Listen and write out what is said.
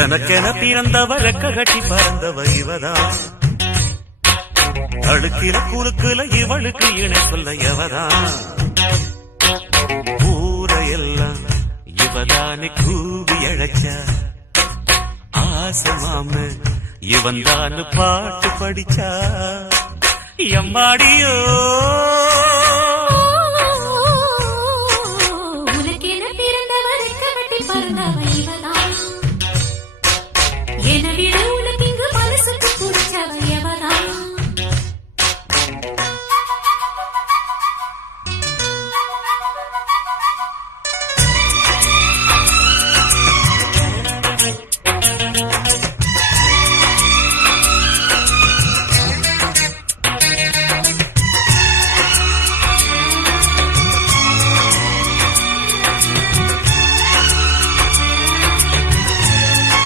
எனக்கென பிறந்தவ ரெக்க கட்டி பறந்தவ இவதான். அழுக்கில குறுக்குல இவளுக்கு இணை சொல்ல எவதான். ஊரையெல்லாம் இவதானே கூவி அழைச்சா. ஆசமாம இவன் தான் பாட்டு படிச்சா. எம்மாடியோ உனக்கென பிறந்தவ ரெக்க கட்டி பறந்தவ இவதான். எனவே